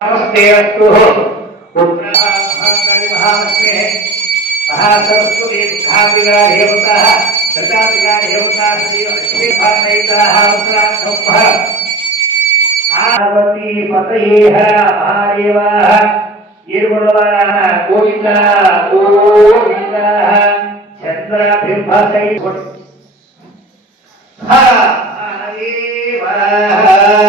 नमस्ते अस्तु पुत्रः महाकाली महालक्ष्मी महासरस्वती दुःखापिका देवता कृतापिका देवता श्री लक्ष्मीभानयिताः उत्तराखम्भः आरती पतयेह महादेवाः येर्गुणवाः गोविन्दा गोविन्दा चन्द्रबिम्बसै महादेवाः